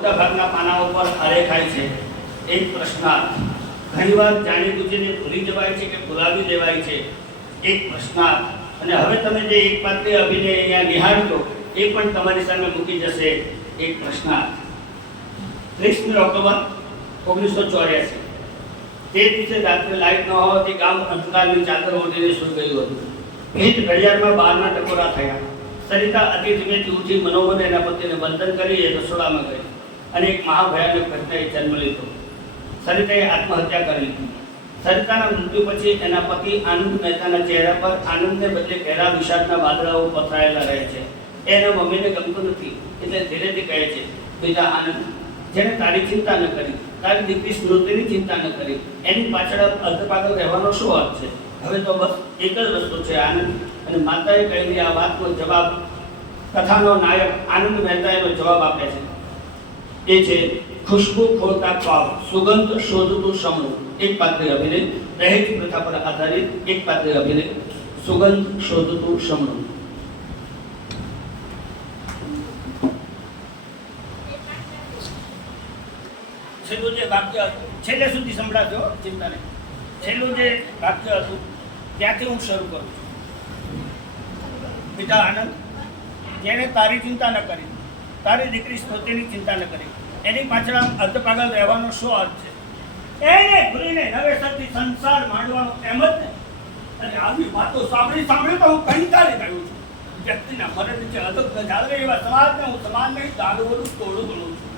મોટા ભાગના પાના ઉપર આલેખાય છે એક પ્રશ્નાર્થ. ઘણીવાર જાણી બુજીને ભૂલી જવાય છે કે ભૂલાવી દેવાય છે એક પ્રશ્નાર્થ. અને હવે તમે જે એક પાત્રીય અભિનય અહીંયા નિહાળજો એ પણ તમારી સામે મૂકી જશે એક પ્રશ્નાર્થ. 30 ઓક્ટોબર 1984 તે દિવસે રાત્રે લાઇટ ન હોવાથી ગામ અંધકારની ચાદર ઓઢીને સૂઈ ગયું હતું. ભેજ ઘડિયાળમાં 12 ના ટકોરા થયા. સરિતા અતિ ધીમેથી ઉઠી મનોમન એના પતિને વંદન કરી એ રસોડામાં ગઈ અને એક મહાભયાનક ઘટનાએ જન્મ લીધો. સરિતાએ આત્મહત્યા કરી લીધી. સરિતાના મૃત્યુ પછી એના પતિ આનંદ મહેતાના ચહેરા પર આનંદને બદલે ઘેરા વિષાદના વાદળાઓ પથરાયેલા રહે છે. એના મમ્મીને ગમતું નથી એટલે ધીરેથી કહે છે, બેટા આનંદ, જેને તારી ચિંતા ન કરી, તારી દીકરી સ્મૃતિની ચિંતા ન કરી, એની પાછળ અર્ધપાગલ રહેવાનો શું અર્થ છે? હવે તો બસ એક જ રસ્તો છે આનંદ. અને માતાએ કહેલી આ વાતનો જવાબ કથાનો નાયક આનંદ મહેતા એનો જવાબ આપે છે. એ છે ખુશ્બુ ખોરતા ખ્વાબ, સુગંધ શોધતું સમૂહ. એક પાત્રીય અભિનય, દહેજ પ્રથા પર આધારિત એક પાત્રીય અભિનય, સુગંધ શોધતું સમૂહ. છેલ્લું જે વાક્ય હતું છેલ્લે સુધી સંભળાજો, ચિંતા નહીં. છેલ્લું જે વાક્ય હતું ત્યાંથી હું શરૂ કરું છું. પિતા આનંદ, જેને તારી ચિંતા ન કરી, તારી દીકરી સ્મૃતિની ચિંતા ન કરી, એની પાછળ અર્ધપાગલ રહેવાનો શું અર્થ છે? એને ભૂલીને નવેસરથી સંસાર માંડવાનો એમ જ નહીં. અને આવી વાતો સાંભળી તો હું કંટાળી ગયો છું. વ્યક્તિના મરણ નીચે અદબ જાળવે એવા સમાજને હું સમાન નહીં દાડોનું તોડું ગણું છું.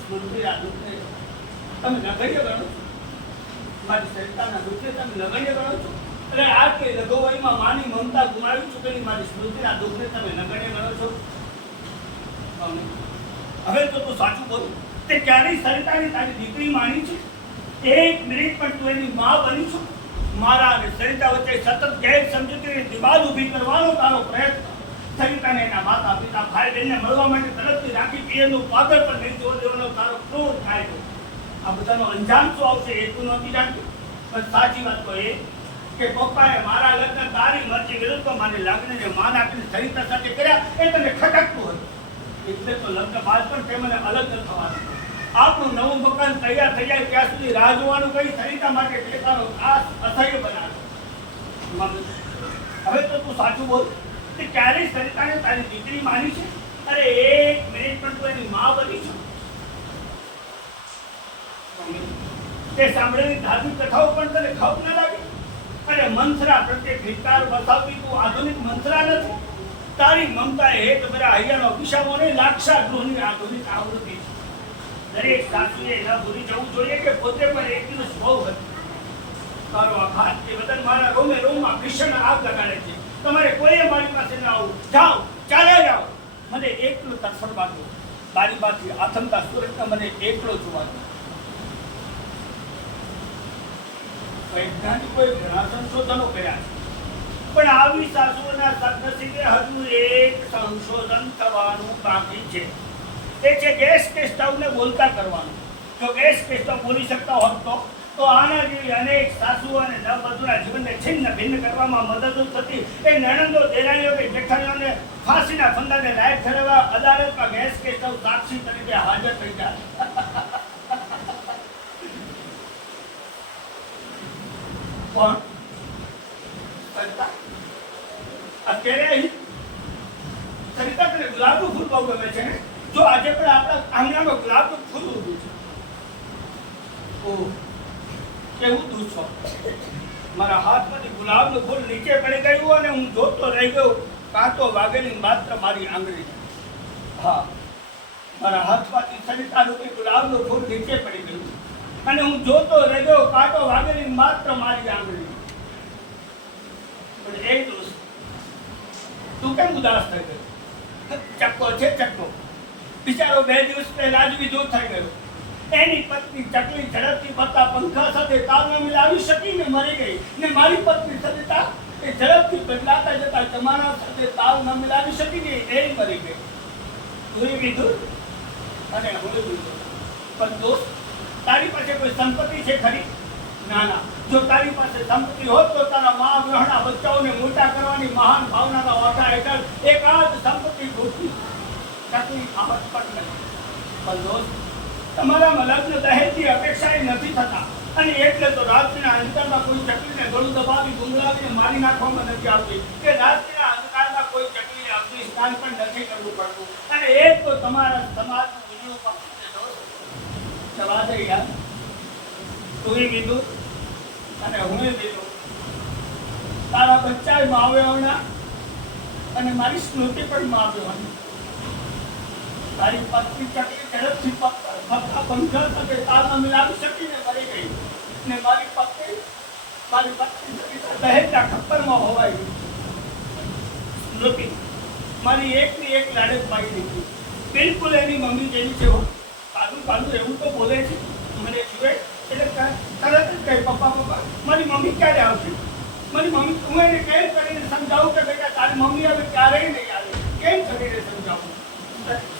સ્મૃતિના દુઃખને તમે નગણ્ય ગણો છો, મારી સરિતાના દુઃખને તમે નગણ્ય ગણો છો. અને આ કે લઘુવયમાં માની મમતા ગુમાવી ચૂકેલી મારી સ્મૃતિના દુઃખને તમે નગણ્ય ગણો છો. હવે તો તું સાચું બોલું, તે ક્યારેય સરિતાની તારી દીકરી માની છે? એક મિનિટ પણ તું એની માં બની છો? મારા અને સરિતા વચ્ચે સતત ગેરસમજૂતીની દિવાલ ઊભી કરવાનો તારો પ્રયત્ન, સરિતાને એના માતા પિતા ભાઈ બહેનને મળવા માટે તરફથી રાખી પિયરનું પાદર પર નહીં જોવા દેવાનો તારો ક્રોધ થાય છે. આ બધાનો અંજામ શું આવશે એ તું નથી જાણતું. પણ સાચી વાત તો એ કે પપ્પાએ મારા લગ્ન તારી મરજી વિરુદ્ધ મારી લાગણીને માન આપીને સરિતા સાથે કર્યા એ તને ખટકતું હતું. એટલે તો લગ્ન બાદ પણ તે મને અલગ ન થવાનું. આપણું નવું મકાન તૈયાર થઈ જાય ત્યાં સુધી રાહ જોવાનું કહી સરિતા માટે ટેકાનો ખાસ અસહ્ય બનાવ્યો. હવે તો તું સાચું બોલ, તે ક્યારેય સરિતાને તારી દીકરી માની છે? અરે એક મિનિટ પણ તું એની માં બની છો? તે સાંભળેલી ધાર્મિક કથાઓ પણ તને ખપ ન લાગે? અરે મંથરા પ્રત્યે ધિક્કાર બતાવવી તું આધુનિક મંથરા નથી. તારી મમતાએ હેત મેરા હૈયાનો વિષામોને લાક્ષા ગૃહની આધુનિક આવૃત્તિ છે. દરેક સાસુએ ન ભૂલી જવું જોઈએ કે પોતે પણ એક દિવસ બહુ હતી. તારો આઘાત કે વતન મારા રોમે રોમમાં ભીષણ આગ લગાડે છે. તમારે કોઈએ મારી પાસે ન આવું. જાઓ, ચાલ્યા જાઓ. મને એકલો તરફડવા દો. બારી બાથી આથમતા સૂરજના મને એકલો જોવા દો. વૈજ્ઞાનિકોએ ઘણા સંશોધનો કર્યા છે, પણ આવી સાસુઓના સદનસીબે હજુ એક સંશોધન થવાનું બાકી છે. તે છે ગેસ કે સ્ટવને બોલતા કરવાનું. જો ગેસ કે સ્ટવ બોલી શકતા હોત તો આના જેવી અનેક સાસુઓ અને નવવધુના જીવનને છિન્ન ભિન્ન કરવામાં મદદરૂપ થતી એ નણંદો, દેરાણીઓ કે જેઠાણીઓને ફાંસીના ફંદાને લાયક ઠેરવવા અદાલતમાં ગેસ કે સ્ટવ સાક્ષી તરીકે હાજર થઈ જાય. પણ અત્યારે અહીં સરિતા તને ગુલાબનું ફૂલ બહુ ગમે છે ને? જો આજે પણ આપણા આંગણામાં ગુલાબનું ફૂલ ઉભું છે. ઓહ, કેવું તું છો! મારા હાથમાંથી ગુલાબનું ફૂલ નીચે પડી ગયું અને હું જોતો રહી ગયો. કાંટો વાગેલી માત્ર મારી આંગળી. હા, મારા હાથમાંથી સરિતા રૂપી ગુલાબનું ફૂલ નીચે પડી ગયું અને હું જોતો રહી ગયો. કાંટો વાગેલી માત્ર મારી આંગળી. પણ એ દોસ્ત, તું કેમ ઉદાસ થઈ ગયો? ચક્કો છે ચક્કો. બિચારો 2 દિવસ પહેલા જ વિધો થઈ ગયો. એની પત્ની ચકલી ઝડપથી ફરતા પંખા સાથે તાલ ન મિલાવી શકીને મરી ગઈ. ને મારી પત્ની સરિતા એ ઝડપથી બદલાતા જતા જમાના સાથે તાલ ન મિલાવી શકીને એ મરી ગઈ. તું વિધુર અને હું વિધુર. પણ દોસ્ત, તારી પાસે કોઈ સંપત્તિ છે ખરી? ના ના, જો તારી પાસે સંપત્તિ હોત તો તારા મા ગ્રહના બચ્ચાઓને મોટા કરવાની મહાન ભાવનાના ઓઠા હેઠળ એકાદ સંપત્તિ ગોઠવી શકતી આવત પણ નહીં. પણ દોસ્ત, તમારામાં લગ્ન દહેજની અપેક્ષા એ નથી થતા, અને એટલે તો રાત્રિના અંધકારમાં કોઈ ચકલીને ગળું દબાવી ગુંગળાવીને મારી નાખવામાં નથી આવતી, કે રાત્રિના અંધકારમાં કોઈ ચકલીને અગ્નિ સ્નાન પણ નથી કરવું પડતું, અને એ તો તમારા સમાજનું વીજળું પણ છે દોસ્ત. જવા દે યાર, તુંય કીધું અને હું કીધું, તારા બચ્ચા માવ્યાઓના અને મારી સ્મૃતિ પણ માવ્યોની. તારી પત્ની ચકલી ઝડપથી પગના બંધન સાથે તાલમાં મિલાવી શકીને મરી ગઈ, ને મારી પત્ની દહેજના ખપ્પરમાં હોવાઈ ગઈ. સ્મૃતિ મારી એકની એક લાડકબાઈ દીકરી, બિલકુલ એની મમ્મી જેવી છે. કાદું એવું તો બોલે છે, મને જુએ એટલે તરત જ કહે, પપ્પા પપ્પા મારી મમ્મી ક્યારે આવશે. મારી મમ્મી, હું એને કેમ કરીને સમજાવું કે બેટા તારી મમ્મી હવે ક્યારેય નહીં આવે, કેમ કરીને સમજાવું.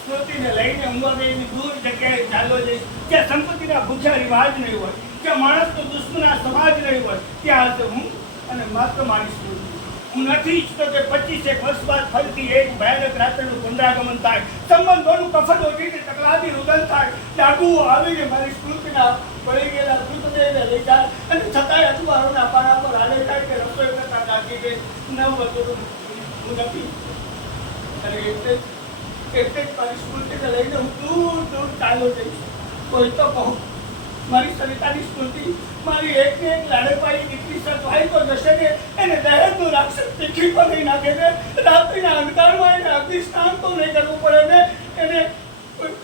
સ્મૃતિને લઈને હું હવે એની દૂર જગ્યાએ ચાલ્યો જઈશ, જ્યાં સંપત્તિના ભૂખ્યા રિવાજ નહીં હોય, જ્યાં માણસનો દુશ્મના સમાજ નહીં હોય, ત્યાં હશે હું અને માત્ર મારી સ્મૃતિ. હું નથી ઈચ્છતો કે 25 વર્ષ બાદ ફરીથી એક ભયાનક રાત્રિનું પુનરાગમન થાય, સંબંધોનું કફન ઓઢીને તકલાદી રુદન થાય, ડાકુઓ આવીને મારી સ્મૃતિના બળી ગયેલા મૃતદેહને લઈ જાય, અને છતાંય અજવાળોના પારા પર હાલે થાય કે રસોઈ કરતા દાદી કે ન વધુ હું નથી. અને એટલે જ મારી સ્મૃતિને લઈને હું દૂર દૂર ચાલ્યો જઈશ. કોઈ તો કહું, મારી સરિતાની સ્મૃતિ, મારી એકને એક લાડકવાળી દીકરી સચવાઈ તો જશે ને, એને દહેજનું રાક્ષસ તીખી પણ નહીં નાખે ને, રાત્રિના અંધકારમાં એને અગ્નિ સ્નાન તો નહીં કરવું પડે ને, એને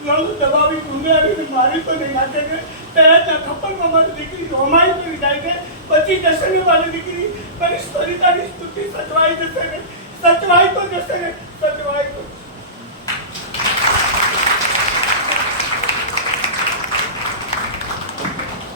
ગળું દબાવી ગુંગળાવીને મારી તો નહીં નાખે ને, દહેજના ખપ્પરમાં મારી દીકરી હોમાઈ તો જાય ને, બચી જશે ને મારી દીકરી. મારી સરિતાની સ્મૃતિ સચવાઈ જશે ને, સચવાઈ તો જશે ને, સચવાઈ તો.